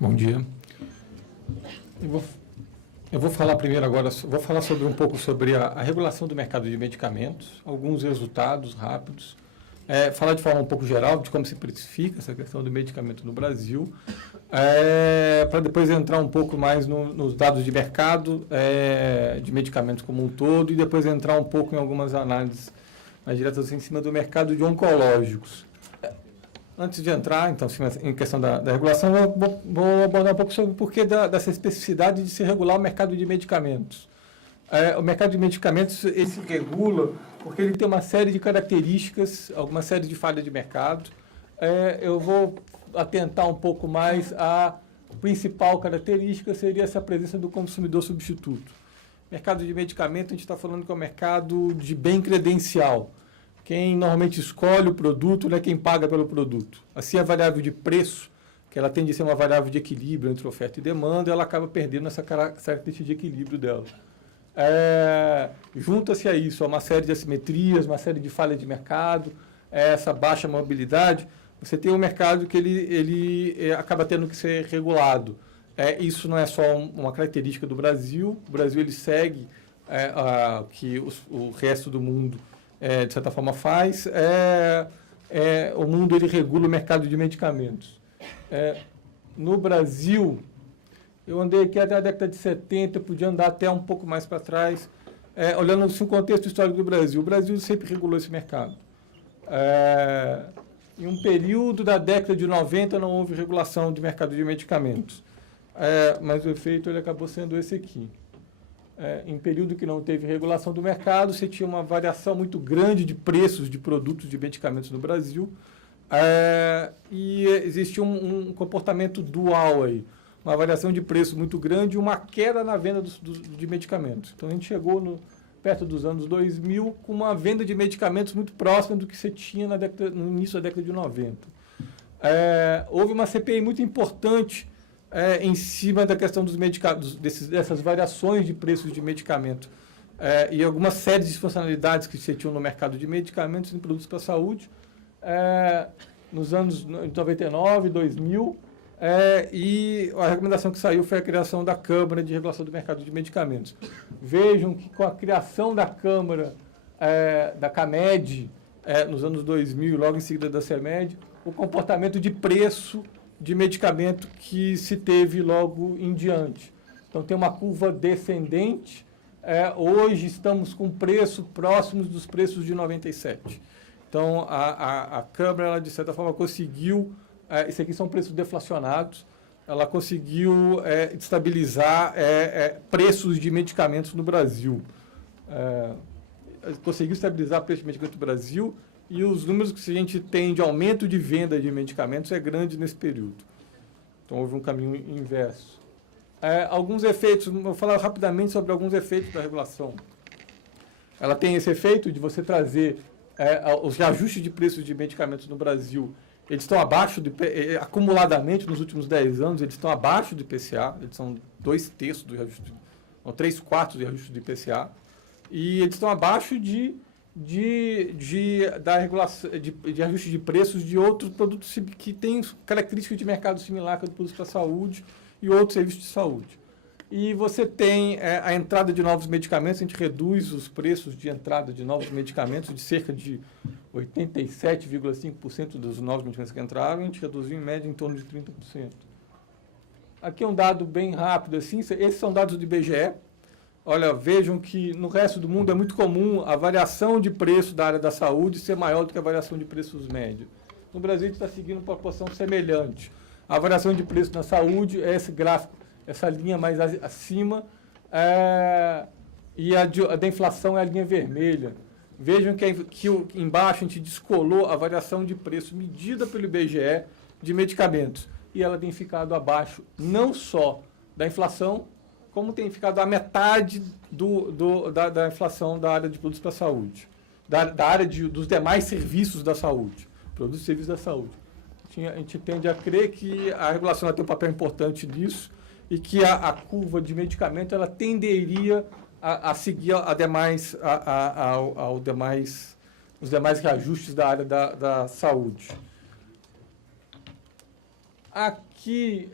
Bom dia. Eu vou falar primeiro agora, vou falar um pouco sobre a regulação do mercado de medicamentos, alguns resultados rápidos, falar de forma um pouco geral de como se precifica essa questão do medicamento no Brasil, para depois entrar um pouco mais nos dados de mercado de medicamentos como um todo e depois entrar um pouco em algumas análises mais diretas em cima do mercado de oncológicos. Antes de entrar, então, em questão da regulação, eu vou abordar um pouco sobre o porquê dessa especificidade de se regular o mercado de medicamentos. O mercado de medicamentos, ele se regula porque ele tem uma série de características, alguma série de falhas de mercado. Eu vou atentar um pouco mais à principal característica, seria essa presença do consumidor substituto. Mercado de medicamento, a gente está falando que é um mercado de bem credencial. Quem normalmente escolhe o produto é quem paga pelo produto. Assim, a variável de preço, que ela tende a ser uma variável de equilíbrio entre oferta e demanda, ela acaba perdendo essa característica de equilíbrio dela. Junta-se a isso, a uma série de assimetrias, uma série de falhas de mercado, essa baixa mobilidade, você tem um mercado que ele acaba tendo que ser regulado. Isso não é só uma característica do Brasil. O Brasil ele segue que o resto do mundo de certa forma faz, o mundo ele regula o mercado de medicamentos. No Brasil, eu andei aqui até a década de 70, podia andar até um pouco mais para trás, olhando assim, o contexto histórico do Brasil. O Brasil sempre regulou esse mercado. Em um período da década de 90 não houve regulação de mercado de medicamentos, mas o efeito ele acabou sendo esse aqui. Em período que não teve regulação do mercado, você tinha uma variação muito grande de preços de produtos de medicamentos no Brasil, e existia um comportamento dual aí, uma variação de preço muito grande e uma queda na venda de medicamentos. Então, a gente chegou perto dos anos 2000 com uma venda de medicamentos muito próxima do que você tinha no início da década de 90. Houve uma CPI muito importante em cima da questão dos medicamentos, dessas variações de preços de medicamento e algumas séries de funcionalidades que se tinham no mercado de medicamentos e produtos para a saúde nos anos 99, 2000, e a recomendação que saiu foi a criação da Câmara de Regulação do Mercado de Medicamentos. Vejam que com a criação da Câmara, da CAMED, nos anos 2000, logo em seguida da CEMED, o comportamento de preço de medicamento que se teve logo em diante. Então, tem uma curva descendente. Hoje estamos com preços próximos dos preços de 97. Então, a Câmara, ela, de certa forma, conseguiu... isso aqui são preços deflacionados. Ela conseguiu estabilizar preços de medicamentos no Brasil. Conseguiu estabilizar preços de medicamentos no Brasil. E os números que a gente tem de aumento de venda de medicamentos é grande nesse período. Então, houve um caminho inverso. Alguns efeitos, vou falar rapidamente sobre alguns efeitos da regulação. Ela tem esse efeito de você trazer os reajustes de preços de medicamentos no Brasil. Eles estão abaixo, acumuladamente, nos últimos 10 anos, eles estão abaixo do IPCA, eles são 2/3 do reajuste, ou 3/4 do reajuste do IPCA, e eles estão abaixo de ajuste de preços de outros produtos que têm características de mercado similar que produtos para a saúde e outros serviços de saúde. E você tem a entrada de novos medicamentos, a gente reduz os preços de entrada de novos medicamentos de cerca de 87,5% dos novos medicamentos que entraram, a gente reduziu em média em torno de 30%. Aqui é um dado bem rápido, assim, esses são dados do IBGE. Olha, vejam que no resto do mundo é muito comum a variação de preço da área da saúde ser maior do que a variação de preços médios. No Brasil, a gente está seguindo uma proporção semelhante. A variação de preço na saúde é esse gráfico, essa linha mais acima, e a da inflação é a linha vermelha. Vejam que embaixo a gente descolou a variação de preço medida pelo IBGE de medicamentos. E ela tem ficado abaixo não só da inflação, como tem ficado a metade da inflação da área de produtos para a saúde, da área dos demais serviços da saúde, produtos e serviços da saúde. A gente tende a crer que a regulação tem um papel importante nisso e que a curva de medicamento ela tenderia a seguir os demais reajustes da área da saúde. Aqui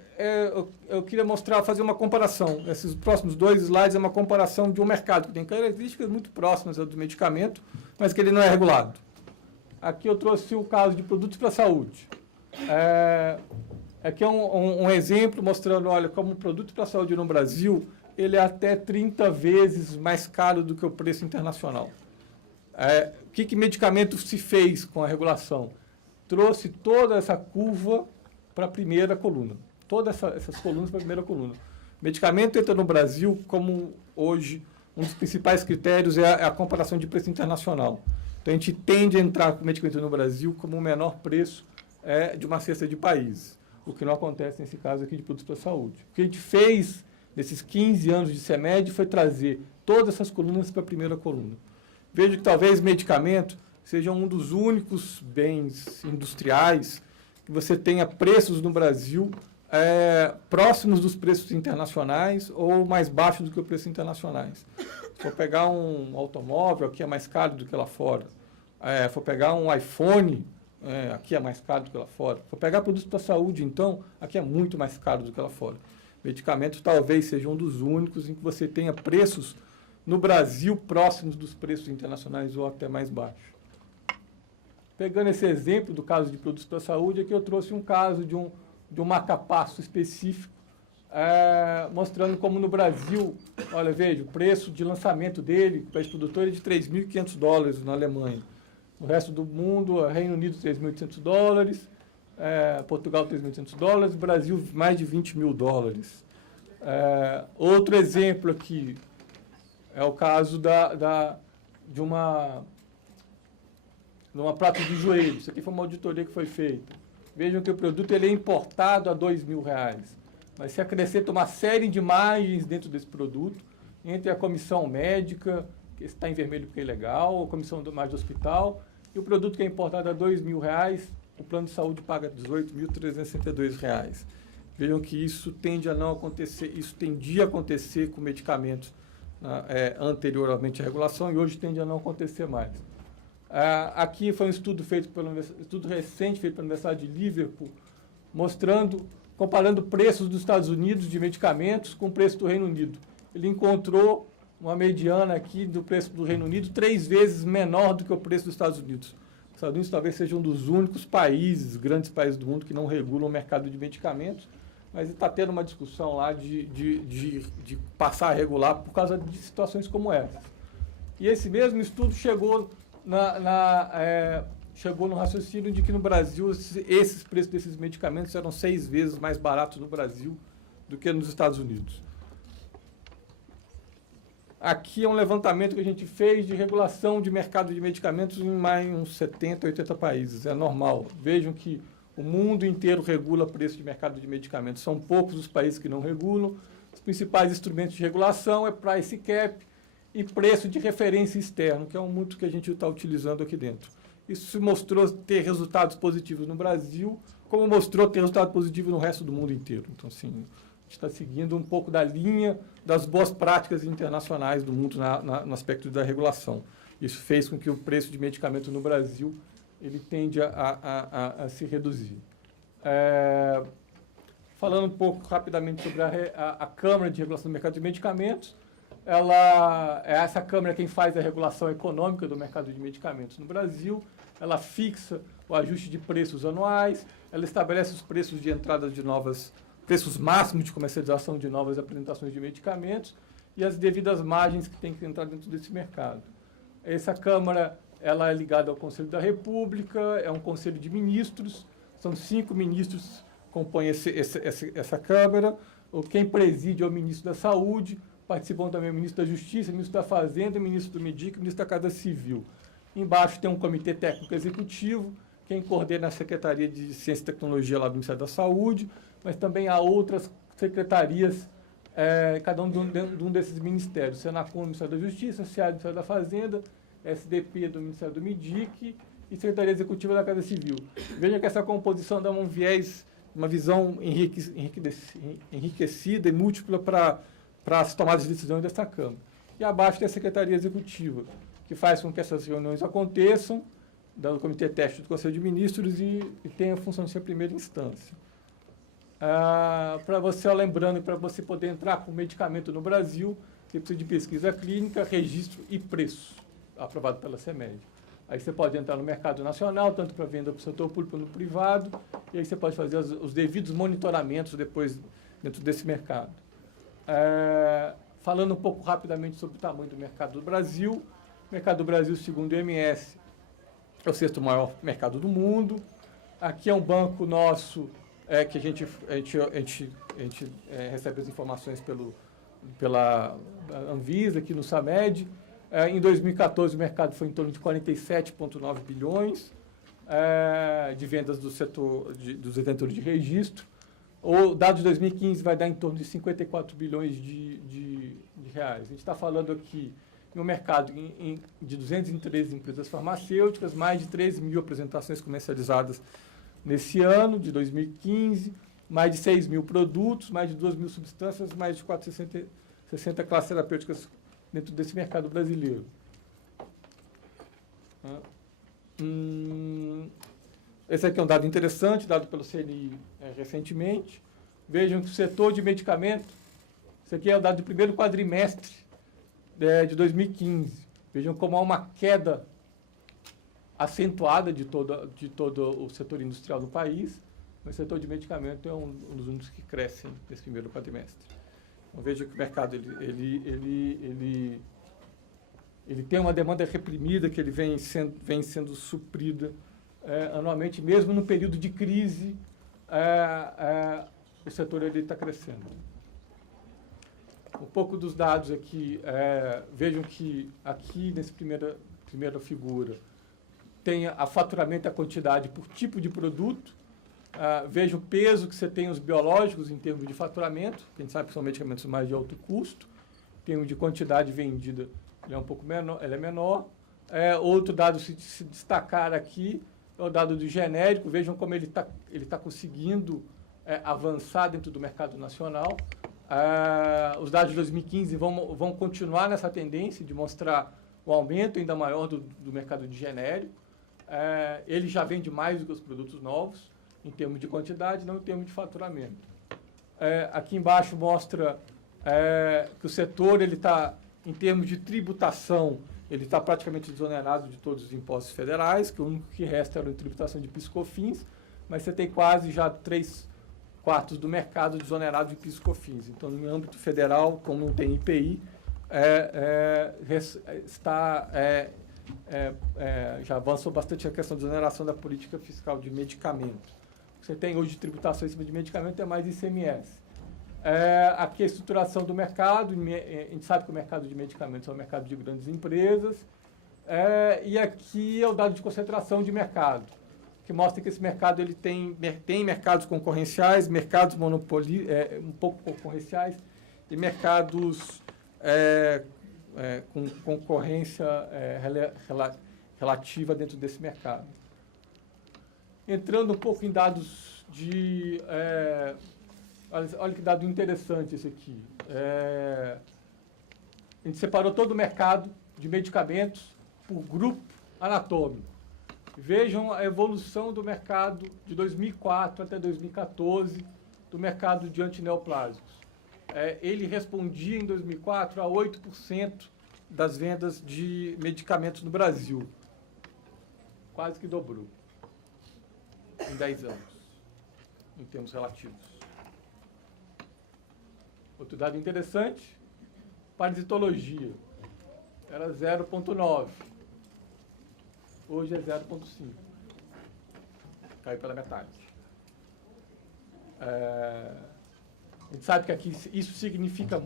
eu queria fazer uma comparação. Esses próximos 2 slides é uma comparação de um mercado que tem características muito próximas ao do medicamento, mas que ele não é regulado. Aqui eu trouxe o caso de produtos para a saúde. Aqui é um exemplo mostrando, olha, como o produto para a saúde no Brasil, ele é até 30 vezes mais caro do que o preço internacional. O que medicamento se fez com a regulação? Trouxe toda essa curva para a primeira coluna. Todas essas colunas para a primeira coluna. O medicamento entra no Brasil como, hoje, um dos principais critérios é a comparação de preço internacional. Então, a gente tende a entrar com o medicamento no Brasil como o menor preço de uma cesta de países, o que não acontece nesse caso aqui de produtos para a saúde. O que a gente fez nesses 15 anos de CEMED foi trazer todas essas colunas para a primeira coluna. Vejo que talvez medicamento seja um dos únicos bens industriais que você tenha preços no Brasil próximos dos preços internacionais ou mais baixos do que os preços internacionais. Se for pegar um automóvel, aqui é mais caro do que lá fora. Se for pegar um iPhone, aqui é mais caro do que lá fora. Se for pegar produtos para a saúde, então, aqui é muito mais caro do que lá fora. Medicamentos talvez seja um dos únicos em que você tenha preços no Brasil próximos dos preços internacionais ou até mais baixos. Pegando esse exemplo do caso de produtos para a saúde, aqui eu trouxe um caso de um marca-passo específico, mostrando como no Brasil, olha, veja, o preço de lançamento dele para esse produtor é de $3.500 na Alemanha. No resto do mundo, Reino Unido, $3.800, Portugal, $3.800, Brasil, mais de $20.000. Outro exemplo aqui é o caso de uma placa de joelho. Isso aqui foi uma auditoria que foi feita. Vejam que o produto ele é importado a R$2.000. Mas se acrescenta uma série de margens dentro desse produto, entre a comissão médica, que está em vermelho porque é ilegal, a comissão de margem do hospital, e o produto que é importado a R$2.000, o plano de saúde paga R$18.362. Vejam que isso tende a não acontecer, isso tendia a acontecer com medicamentos anteriormente à regulação e hoje tende a não acontecer mais. Aqui foi um estudo recente feito pela Universidade de Liverpool, comparando preços dos Estados Unidos de medicamentos com o preço do Reino Unido. Ele encontrou uma mediana aqui do preço do Reino Unido 3 vezes menor do que o preço dos Estados Unidos. Os Estados Unidos talvez seja um dos únicos grandes países do mundo que não regulam o mercado de medicamentos, mas está tendo uma discussão lá de passar a regular por causa de situações como essa. E esse mesmo estudo chegou no raciocínio de que no Brasil esses preços desses medicamentos eram 6 vezes mais baratos no Brasil do que nos Estados Unidos. Aqui é um levantamento que a gente fez de regulação de mercado de medicamentos em mais uns 70, 80 países. É normal. Vejam que o mundo inteiro regula preço de mercado de medicamentos. São poucos os países que não regulam. Os principais instrumentos de regulação é price cap e preço de referência externo, que é muito que a gente está utilizando aqui dentro. Isso se mostrou ter resultados positivos no Brasil, como mostrou ter resultado positivo no resto do mundo inteiro. Então, assim, a gente está seguindo um pouco da linha das boas práticas internacionais do mundo no aspecto da regulação. Isso fez com que o preço de medicamento no Brasil ele tende a se reduzir. Falando um pouco rapidamente sobre a Câmara de Regulação do Mercado de Medicamentos, essa Câmara quem faz a regulação econômica do mercado de medicamentos no Brasil. Ela fixa o ajuste de preços anuais, ela estabelece os preços de entrada de preços máximos de comercialização de novas apresentações de medicamentos e as devidas margens que tem que entrar dentro desse mercado. Essa Câmara ela é ligada ao Conselho da República, é um conselho de ministros, são 5 ministros que compõem essa Câmara. Quem preside é o ministro da Saúde, participam também o ministro da Justiça, o ministro da Fazenda, o ministro do MEDIC e o ministro da Casa Civil. Embaixo tem um comitê técnico executivo, quem coordena a Secretaria de Ciência e Tecnologia lá do Ministério da Saúde, mas também há outras secretarias, cada um de um desses ministérios. Senacom, do Ministério da Justiça, SEAD, do Ministério da Fazenda, SDP do Ministério do MEDIC e Secretaria Executiva da Casa Civil. Veja que essa composição dá um viés, uma visão enriquecida e múltipla para as tomadas de decisão dessa Câmara. E abaixo tem a Secretaria Executiva, que faz com que essas reuniões aconteçam, do Comitê Técnico do Conselho de Ministros e tem a função de ser a primeira instância. Para você, lembrando, para você poder entrar com medicamento no Brasil, você precisa de pesquisa clínica, registro e preço, aprovado pela CEMED. Aí você pode entrar no mercado nacional, tanto para venda para o setor público quanto no privado, e aí você pode fazer os devidos monitoramentos depois dentro desse mercado. Falando um pouco rapidamente sobre o tamanho do mercado do Brasil, o mercado do Brasil, segundo o IMS, é o 6º maior mercado do mundo. Aqui é um banco nosso que a gente recebe as informações pela Anvisa, aqui no SAMED. Em 2014, o mercado foi em torno de 47,9 bilhões de vendas do setor dos detentores de registro. O dado de 2015 vai dar em torno de 54 bilhões de reais. A gente está falando aqui em um mercado de 213 empresas farmacêuticas, mais de 13 mil apresentações comercializadas nesse ano, de 2015, mais de 6 mil produtos, mais de 2 mil substâncias, mais de 460 classes terapêuticas dentro desse mercado brasileiro. Esse aqui é um dado interessante, dado pelo CNI recentemente. Vejam que o setor de medicamento, esse aqui é o dado do primeiro quadrimestre de 2015. Vejam como há uma queda acentuada de todo o setor industrial do país, mas o setor de medicamento é um dos únicos que crescem nesse primeiro quadrimestre. Então, veja que o mercado ele tem uma demanda reprimida que ele vem sendo suprida anualmente, mesmo no período de crise, o setor está crescendo. Um pouco dos dados aqui, vejam que aqui nessa primeira figura tem a faturamento e a quantidade por tipo de produto. Veja o peso que você tem os biológicos em termos de faturamento, que a gente sabe que são medicamentos mais de alto custo. Em termos de quantidade vendida, ele é um pouco menor, ele é menor. Outro dado se destacar aqui é o dado do genérico. Vejam como ele tá conseguindo avançar dentro do mercado nacional. Os dados de 2015 vão continuar nessa tendência de mostrar um aumento ainda maior do mercado de genérico. Ele já vende mais do que os produtos novos, em termos de quantidade, não em termos de faturamento. Aqui embaixo mostra que o setor, em termos de tributação, ele está praticamente desonerado de todos os impostos federais, que o único que resta era a tributação de PIS/COFINS, mas você tem quase já 3/4 do mercado desonerado de PIS/COFINS. Então, no âmbito federal, como não tem IPI, já avançou bastante a questão de exoneração da política fiscal de medicamentos. Você tem hoje tributação em cima de medicamento, é mais ICMS. Aqui a estruturação do mercado, a gente sabe que o mercado de medicamentos é um mercado de grandes empresas, e aqui é o dado de concentração de mercado, que mostra que esse mercado ele tem mercados concorrenciais, mercados um pouco concorrenciais, e mercados com concorrência relativa dentro desse mercado. Entrando um pouco em dados de... olha que dado interessante esse aqui. A gente separou todo o mercado de medicamentos por grupo anatômico. Vejam a evolução do mercado de 2004 até 2014 do mercado de antineoplásicos. Ele respondia em 2004 a 8% das vendas de medicamentos no Brasil. Quase que dobrou em 10 anos, em termos relativos. Outro dado interessante, parasitologia. Era 0,9. Hoje é 0,5. Caiu pela metade. A gente sabe que aqui isso significa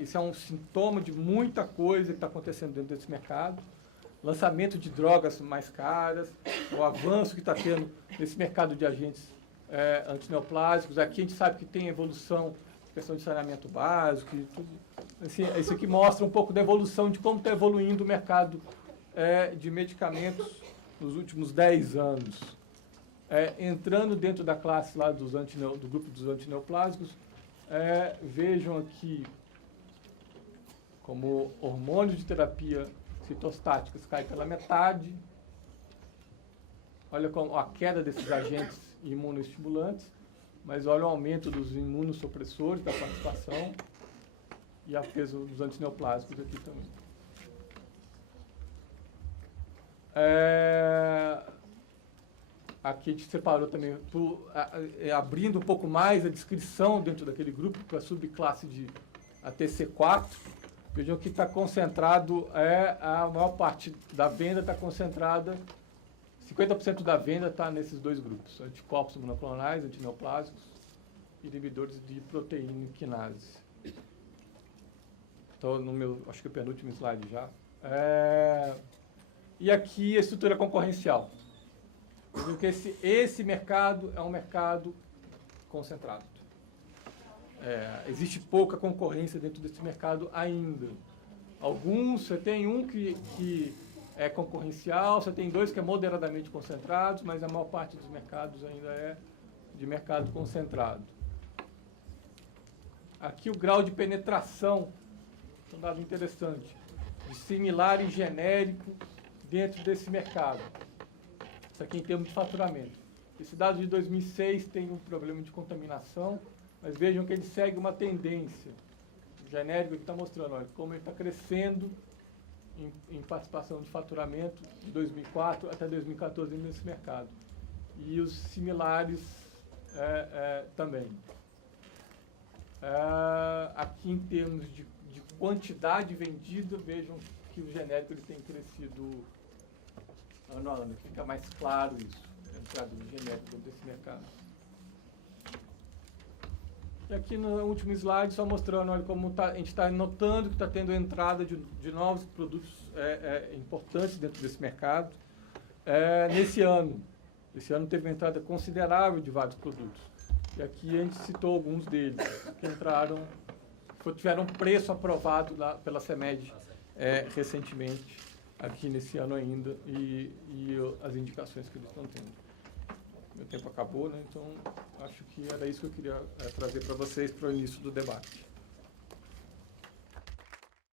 isso é um sintoma de muita coisa que está acontecendo dentro desse mercado. Lançamento de drogas mais caras, o avanço que está tendo nesse mercado de agentes antineoplásicos. Aqui a gente sabe que tem evolução, questão de saneamento básico e tudo. Assim, isso aqui mostra um pouco da evolução, de como está evoluindo o mercado de medicamentos nos últimos 10 anos. Entrando dentro da classe lá do grupo dos antineoplásicos, vejam aqui como hormônios de terapia citostáticas cai pela metade. Olha como a queda desses agentes imunoestimulantes. mas olha o aumento dos imunossupressores, da participação, e a peso dos antineoplásicos aqui também. Aqui a gente separou também, abrindo um pouco mais a descrição dentro daquele grupo, para a subclasse de ATC4. Vejam que está concentrado, a maior parte da venda está concentrada, 50% da venda está nesses dois grupos, anticorpos monoclonais, antineoplásicos, inibidores de proteína quinase. Então, no meu, acho que é o penúltimo slide já. E aqui a estrutura concorrencial. Porque esse mercado é um mercado concentrado. Existe pouca concorrência dentro desse mercado ainda. Você tem um que é concorrencial, você tem dois que é moderadamente concentrados, mas a maior parte dos mercados ainda é de mercado concentrado. Aqui o grau de penetração, um dado interessante, de similar e genérico dentro desse mercado. Isso aqui em termos de faturamento. Esse dado de 2006 tem um problema de contaminação, mas vejam que ele segue uma tendência. O genérico está mostrando, olha, como ele está crescendo em participação de faturamento de 2004 até 2014 nesse mercado. E os similares também. Aqui em termos de quantidade vendida, vejam que o genérico ele tem crescido ano a ano. Fica mais claro isso, a entrada do genérico desse mercado. E aqui no último slide, só mostrando, olha, como a gente está notando que está tendo entrada de novos produtos importantes dentro desse mercado. Nesse ano teve uma entrada considerável de vários produtos. E aqui a gente citou alguns deles, que tiveram preço aprovado lá pela CEMED recentemente, aqui nesse ano ainda, e as indicações que eles estão tendo. Meu tempo acabou, né? Então acho que era isso que eu queria trazer para vocês para o início do debate.